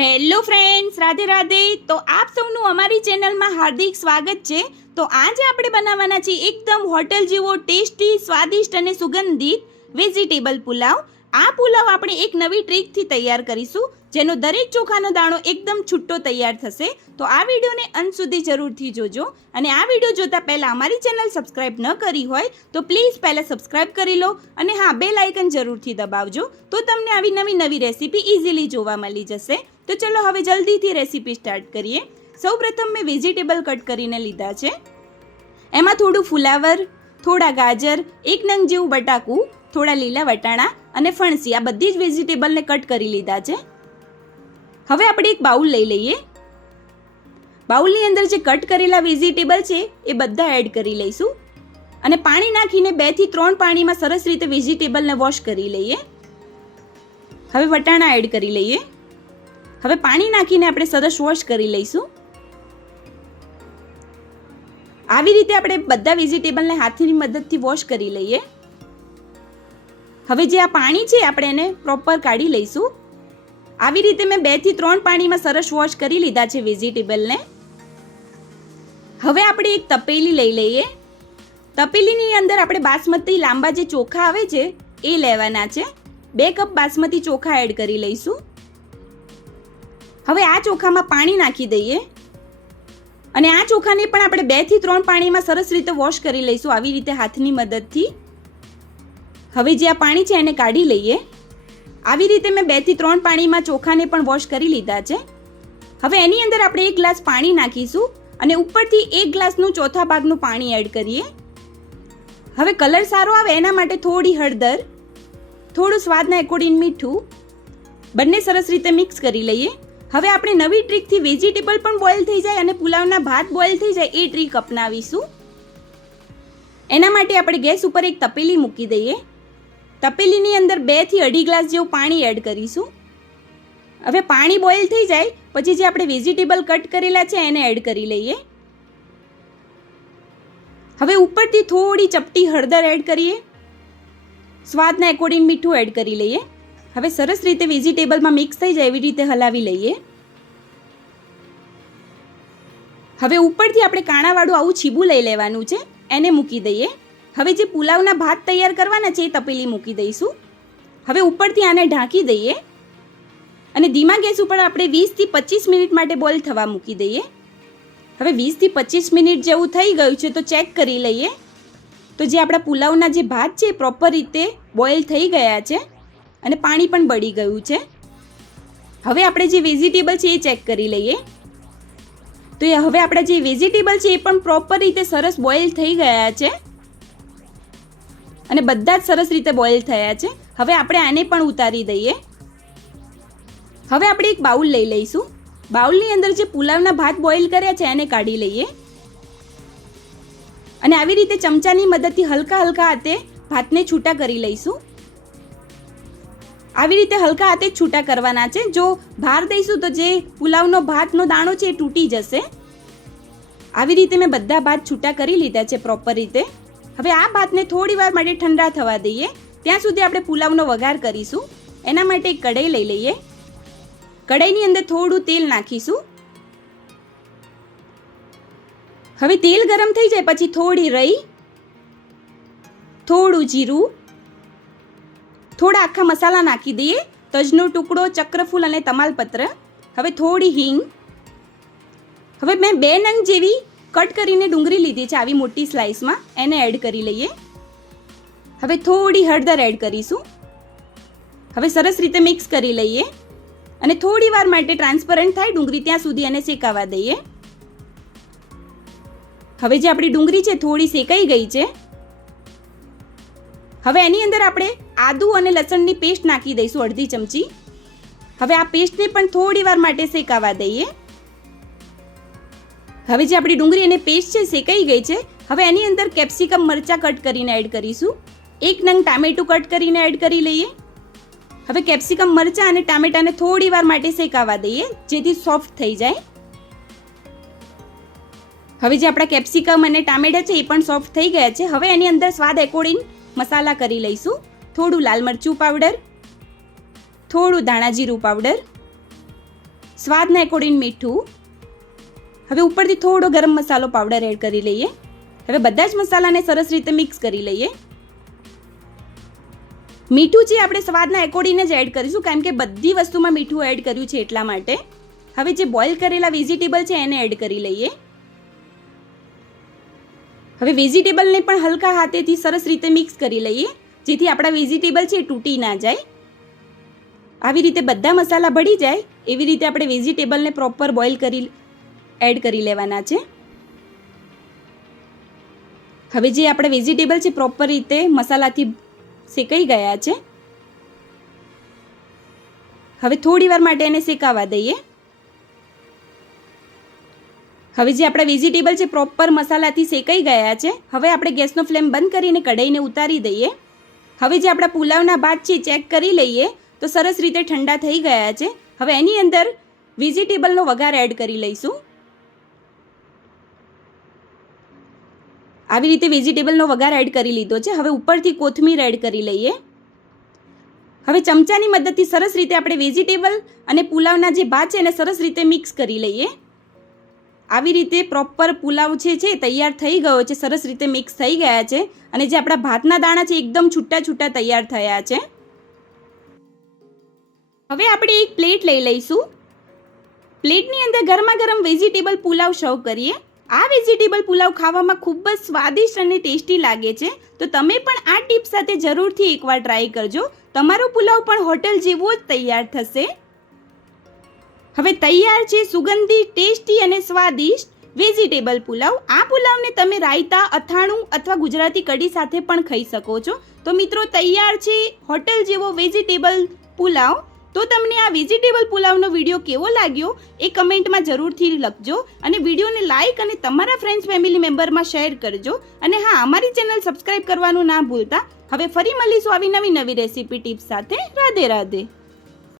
Hello friends, Radhe Radhe. તો આપ સૌનું અમારી ચેનલમાં હાર્દિક સ્વાગત છે. તો આજે આપણે બનાવવાના છીએ એકદમ હોટલ જેવો ટેસ્ટી, સ્વાદિષ્ટ અને સુગંધિત વેજીટેબલ પુલાવ. આ પુલાવ આપણે એક નવી ટ્રીકથી તૈયાર કરીશું, જેનો દરેક ચોખાનો દાણો એકદમ છૂટો તૈયાર થશે. તો આ વિડીયોને અંત સુધી જરૂરથી જોજો. અને આ વિડીયો જોતા પહેલાં અમારી ચેનલ સબસ્ક્રાઈબ ન કરી હોય તો પ્લીઝ પહેલાં સબસ્ક્રાઈબ કરી લો. અને હા, બેલ આઇકન જરૂરથી દબાવજો, તો તમને આવી નવી રેસીપી ઇઝીલી જોવા મળી જશે. તો ચલો હવે જલ્દીથી રેસીપી સ્ટાર્ટ કરીએ. સૌપ્રથમ મેં વેજીટેબલ કટ કરીને લીધા છે. એમાં થોડું ફુલાવર, થોડા ગાજર, એક નંગ જેવું બટાકું, થોડા લીલા વટાણા અને ફણસી, આ બધી જ વેજીટેબલને કટ કરી લીધા છે. હવે આપણે એક બાઉલ લઈ લઈએ. બાઉલની અંદર જે કટ કરેલા વેજીટેબલ છે એ બધા એડ કરી લઈશું. અને પાણી નાખીને 2 થી 3 પાણીમાં સરસ રીતે વેજીટેબલને વોશ કરી લઈએ. હવે વટાણા એડ કરી લઈએ. હવે પાણી નાખીને આપણે સરસ વોશ કરી લઈશું. આવી રીતે આપણે બધા વેજીટેબલને હાથની મદદથી વોશ કરી લઈએ. હવે જે આ પાણી છે આપણે એને પ્રોપર કાઢી લઈશું. આવી રીતે મેં 2 થી 3 પાણીમાં સરસ વોશ કરી લીધા છે વેજીટેબલને. હવે આપણે એક તપેલી લઈ લઈએ. તપેલીની અંદર આપણે બાસમતી લાંબા જે ચોખા આવે છે એ લેવાના છે. 2 કપ બાસમતી ચોખા એડ કરી લઈશું. હવે આ ચોખામાં પાણી નાખી દઈએ. અને આ ચોખાને પણ આપણે 2 થી 3 પાણીમાં સરસ રીતે વોશ કરી લઈશું, આવી રીતે હાથની મદદથી. હવે જે આ પાણી છે એને કાઢી લઈએ. આવી રીતે મેં 2 થી 3 પાણીમાં ચોખાને પણ વોશ કરી લીધા છે. હવે એની અંદર આપણે 1 ગ્લાસ પાણી નાખીશું અને ઉપરથી 1 ગ્લાસનું ચોથા ભાગનું પાણી એડ કરીએ. હવે કલર સારો આવે એના માટે થોડી હળદર, થોડું સ્વાદના એકોર્ડિંગ મીઠું, બંને સરસ રીતે મિક્સ કરી લઈએ. હવે આપણે નવી ટ્રીકથી વેજીટેબલ પણ બોઇલ થઈ જાય અને પુલાવના ભાત બોઇલ થઈ જાય એ ટ્રીક અપનાવીશું. એના માટે આપણે ગેસ ઉપર એક તપેલી મૂકી દઈએ. તપેલીની અંદર 2 થી 2.5 ગ્લાસ જેવું પાણી એડ કરીશું. હવે પાણી બોઇલ થઈ જાય પછી જે આપણે વેજીટેબલ કટ કરેલા છે એને એડ કરી લઈએ. હવે ઉપરથી થોડી ચપટી હળદર એડ કરીએ. સ્વાદના એકોર્ડિંગ મીઠું એડ કરી લઈએ. હવે સરસ રીતે વેજીટેબલમાં મિક્સ થઈ જાય એવી રીતે હલાવી લઈએ. હવે ઉપરથી આપણે કાણાવાળું આવું છીબું લઈ લેવાનું છે, એને મૂકી દઈએ. હવે જે પુલાવના ભાત તૈયાર કરવાના છે એ તપેલી મૂકી દઈશું. હવે ઉપરથી આને ઢાંકી દઈએ અને ધીમા ગેસ ઉપર આપણે 20 થી 25 મિનિટ માટે બોઇલ થવા મૂકી દઈએ. હવે 20 થી 25 મિનિટ જેવું થઈ ગયું છે તો ચેક કરી લઈએ. તો જે આપણા પુલાવના જે ભાત છે એ પ્રોપર રીતે બોઇલ થઈ ગયા છે અને પાણી પણ બળી ગયું છે. હવે આપણે જે વેજીટેબલ છે એ ચેક કરી લઈએ. તો હવે આપણા જે વેજીટેબલ છે એ પણ પ્રોપર રીતે સરસ બોઇલ થઈ ગયા છે અને બધા જ સરસ રીતે બોઇલ થયા છે. હવે આપણે આને પણ ઉતારી દઈએ. હવે આપણે એક બાઉલ લઈ લઈશું. બાઉલની અંદર જે પુલાવના ભાત બોઇલ કર્યા છે એને કાઢી લઈએ. અને આવી રીતે ચમચાની મદદથી હલકા હાથે ભાતને છૂટા કરી લઈશું. આવી રીતે હલકા હાથે છૂટા કરવાના છે. જો ભાર દઈશું તો જે પુલાવનો ભાતનો દાણો છે એ તૂટી જશે. આવી રીતે મેં બધા ભાત છૂટા કરી લીધા છે પ્રોપર રીતે. હવે આ ભાતને થોડી વાર માટે ઠંડા થવા દઈએ. ત્યાં સુધી આપણે પુલાવનો વઘાર કરીશું. એના માટે એક કઢાઈ લઈ લઈએ. કઢાઈની અંદર થોડું તેલ નાખીશું. હવે તેલ ગરમ થઈ જાય પછી થોડી રઈ, થોડું જીરું, થોડા આખા મસાલા નાખી દઈએ. તજનો ટુકડો, ચક્રફૂલ અને તમાલપત્ર. હવે થોડી હિંગ. હવે મેં 2 નંગ જેવી કટ કરીને ડુંગળી લીધી છે આવી મોટી સ્લાઇસમાં, એને એડ કરી લઈએ. હવે થોડી હળદર એડ કરીશું. હવે સરસ રીતે મિક્સ કરી લઈએ અને થોડી વાર માટે ટ્રાન્સપરન્ટ થાય ડુંગળી ત્યાં સુધી એને શેકાવા દઈએ. હવે જે આપણી ડુંગળી છે થોડી શેકાઈ ગઈ છે. હવે એની અંદર આપણે આદુ અને લસણની પેસ્ટ નાખી દઈશું, અડધી ચમચી. હવે આ પેસ્ટને પણ થોડી વાર માટે શેકાવા દઈએ. હવે જે આપણી ડુંગળી અને પેસ્ટ છે શેકાઈ ગઈ છે. હવે એની અંદર કેપ્સિકમ મરચાં કટ કરીને એડ કરીશું. 1 નંગ ટામેટું કટ કરીને એડ કરી લઈએ. હવે કેપ્સિકમ મરચાં અને ટામેટાને થોડી વાર માટે શેકાવા દઈએ જેથી સોફ્ટ થઈ જાય. હવે જે આપણા કેપ્સિકમ અને ટામેટા છે એ પણ સોફ્ટ થઈ ગયા છે. હવે એની અંદર સ્વાદ એકોર્ડિંગ મસાલા કરી લઈશું. થોડું લાલ મરચું પાવડર, થોડું ધાણા જીરું પાવડર, સ્વાદના એકોર્ડિંગ મીઠું. હવે ઉપરથી થોડો ગરમ મસાલો પાવડર એડ કરી લઈએ. હવે બધા જ મસાલાને સરસ રીતે મિક્સ કરી લઈએ. મીઠું જે આપણે સ્વાદના એકોર્ડિંગ જ એડ કરીશું, કારણ કે બધી વસ્તુમાં મીઠું એડ કર્યું છે એટલા માટે. હવે જે બોઇલ કરેલા વેજીટેબલ છે એને એડ કરી લઈએ. હવે વેજીટેબલને પણ હલકા હાથેથી સરસ રીતે મિક્સ કરી લઈએ, જેથી આપણા વેજીટેબલ છે એ તૂટી ના જાય. આવી રીતે બધા મસાલા ભળી જાય એવી રીતે આપણે વેજીટેબલને પ્રોપર બોઇલ કરી એડ કરી લેવાના છે. હવે જે આપણે વેજીટેબલ છે પ્રોપર રીતે મસાલાથી શેકાઈ ગયા છે. હવે થોડી વાર માટે એને શેકાવા દઈએ. હવે જે આપણા વેજીટેબલ છે પ્રોપર મસાલાથી શેકાઈ ગયા છે. હવે આપણે ગેસનો ફ્લેમ બંધ કરીને કઢાઈને ઉતારી દઈએ. હવે જે આપણા પુલાવના ભાત છે ચેક કરી લઈએ તો સરસ રીતે ઠંડા થઈ ગયા છે. હવે એની અંદર વેજીટેબલનો વઘાર એડ કરી લઈશું. આવી રીતે વેજીટેબલનો વઘાર એડ કરી લીધો છે. હવે ઉપરથી કોથમીર એડ કરી લઈએ. હવે ચમચાની મદદથી સરસ રીતે આપણે વેજીટેબલ અને પુલાવના જે ભાત છે એને સરસ રીતે મિક્સ કરી લઈએ. આવી રીતે પ્રોપર પુલાવ છે તૈયાર થઈ ગયો છે, સરસ રીતે મિક્સ થઈ ગયા છે. અને જે આપણા ભાતના દાણા છે એકદમ છૂટા છૂટા તૈયાર થયા છે. હવે આપણે એક પ્લેટ લઈ લઈશું. પ્લેટની અંદર ગરમા ગરમ વેજીટેબલ પુલાવ સર્વ કરીએ. આ વેજીટેબલ પુલાવ ખાવામાં ખૂબ જ સ્વાદિષ્ટ અને ટેસ્ટી લાગે છે. તો તમે પણ આ ટીપ સાથે જરૂરથી એકવાર ટ્રાય કરજો. તમારો પુલાવ પણ હોટલ જેવો જ તૈયાર થશે. હવે તૈયાર છે સુગંધિત, ટેસ્ટી અને સ્વાદિષ્ટ વેજીટેબલ પુલાવ. આ પુલાવને તમે રાયતા, અથાણું અથવા ગુજરાતી કઢી સાથે પણ ખાઈ શકો છો. તો મિત્રો તૈયાર છે હોટલ જેવો વેજીટેબલ પુલાવ. તો તમને આ વેજીટેબલ પુલાવનો વિડીયો કેવો લાગ્યો એ કમેન્ટમાં જરૂરથી લખજો. અને વિડીયોને લાઇક અને તમારા ફ્રેન્ડ્સ ફેમિલી મેમ્બરમાં શેર કરજો. અને હા, અમારી ચેનલ સબસ્ક્રાઈબ કરવાનું ના ભૂલતા. હવે ફરી મળીશું આવી નવી રેસીપી ટિપ્સ સાથે. રાધે રાધે.